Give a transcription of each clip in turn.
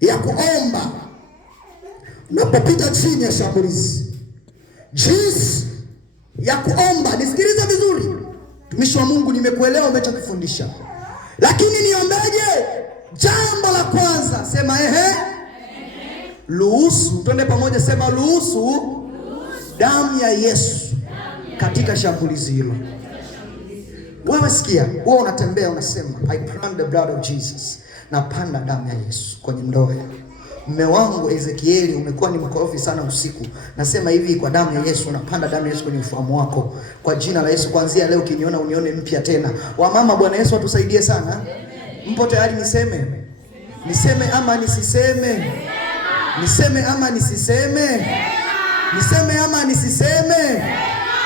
ya kuomba unapopita chini ya shambulizi. Jinsi ya kuomba, nisikilize vizuri mtumishi wa Mungu, nimekuelewa umechokifundisha. Lakini niombeje? Jambo la kwanza sema ruhusu. Twende pamoja, sema ruhusu damu ya Yesu katika shambulizi hilo. Wewe sikia, wewe unatembea unasema I plead the blood of Jesus. Napanda damu ya Yesu kwenye ndoa. Mume wangu Ezekieli, umekuwa ni mkorofi sana usiku. Nasema hivi, kwa damu ya Yesu, napanda damu ya Yesu kwenye ufahamu wako. Kwa jina la Yesu, kuanzia leo ukiniona unione mpya tena. Wamama, Bwana Yesu atusaidie sana. Mpo tayari niseme? Niseme ama nisiseme? Niseme ama nisiseme? Niseme ama nisiseme?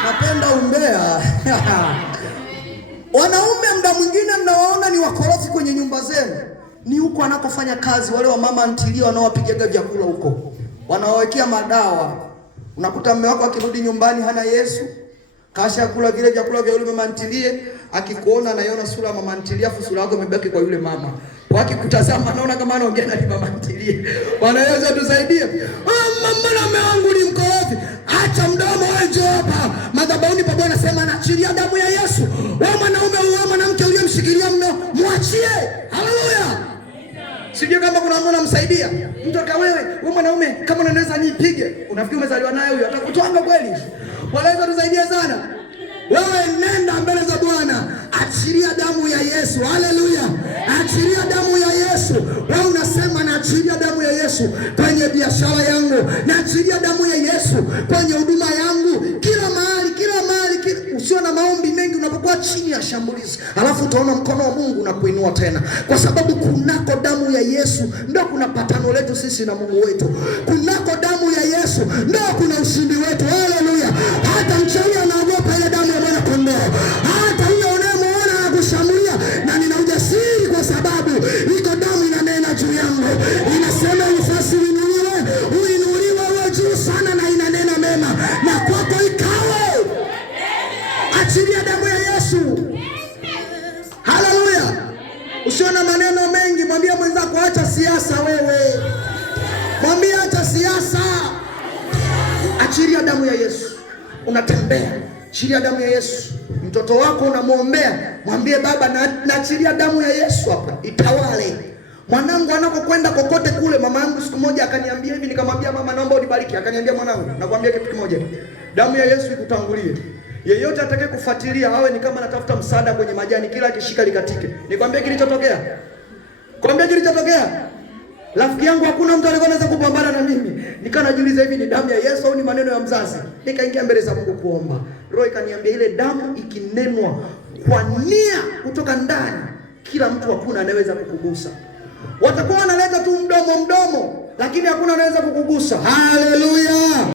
Napenda umbea. Wanaume muda mwingine mnawaona ni wakorofi kwenye nyumba zenu. Ni huko anakofanya kazi, wale wa mama ntilia wanaowapigaga vyakula huko, wanawawekea madawa. Unakuta mume wako akirudi nyumbani hana Yesu, kasha kula vile vyakula vya yule mama ntilie. Akikuona anaiona sura ya mama ntilie, afu sura yako imebaki kwa yule mama. Kwa akikutazama anaona kama anaongea na mama ntilie. Bwana Yesu atusaidie. Mama na mume wangu ni mkorofi. Acha mdomo wewe hapa. Madhabahuni pa Bwana sema naachilia damu ya Yesu. Wewe mwanaume au mwanamke uliyemshikilia mume, muachie. Haleluya. Sijui kama kuna mtu anamsaidia. Mtoka wewe mwanaume, kama unaweza nipige. Unafikiri umezaliwa naye huyo? Atakutwanga kweli? Bwana Yesu tusaidie sana. Wewe nenda mbele za Bwana, achilia damu ya Yesu. Haleluya. Achilia damu ya Yesu. Wewe unasema naachilia damu ya Yesu kwenye biashara yangu. Naachilia damu ya Yesu kwenye huduma yangu. Kila mahali, kila mahali. Usio na maombi mengi unapokuwa chini ya shambulizi. Alafu utaona mkono wa Mungu unakuinua tena. Kwa sababu kunako damu ya Yesu ndio kuna patano letu sisi na Mungu wetu. Kunako damu ya Yesu ndio kuna ushindi wetu. Haleluya. Hata mchawi anaogopa ile damu ya Mwana Kondoo. Hata huyo unayemuona anakushambulia, na nina ujasiri kwa sababu iko damu inanena juu yangu. Inasema nafasi inuliwe, uinuliwe wewe juu sana, na inanena mema na kwako ikawe. Achilia damu ya Yesu. Haleluya. Usiona maneno mengi, mwambie mwenzako acha siasa wewe. Mwambie acha siasa. Achilia damu ya Yesu. Unatembea, achilia damu ya Yesu. Mtoto wako unamuombea, mwambie baba naachilia damu ya Yesu hapa itawale. Mwanangu anapokwenda kokote kule, mama yangu siku moja akaniambia hivi, nikamwambia mama naomba unibariki. Akaniambia mwanangu, nakwambia kitu kimoja, damu ya Yesu ikutangulie. Yeyote atakaye kufuatilia awe ni kama anatafuta msaada kwenye majani, kila akishika likatike. Nikwambia kilichotokea? Kwambia kilichotokea? Rafiki yangu hakuna mtu alikuwa anaweza kupambana na mimi. Nikanajiuliza hivi, ni damu ya Yesu au ni maneno ya mzazi? Nikaingia mbele za Mungu kuomba. Roho ikaniambia ile damu ikinenwa kwa nia kutoka ndani, kila mtu hakuna anaweza kukugusa. Watakuwa wanaleta tu mdomo, lakini hakuna anaweza kukugusa. Haleluya.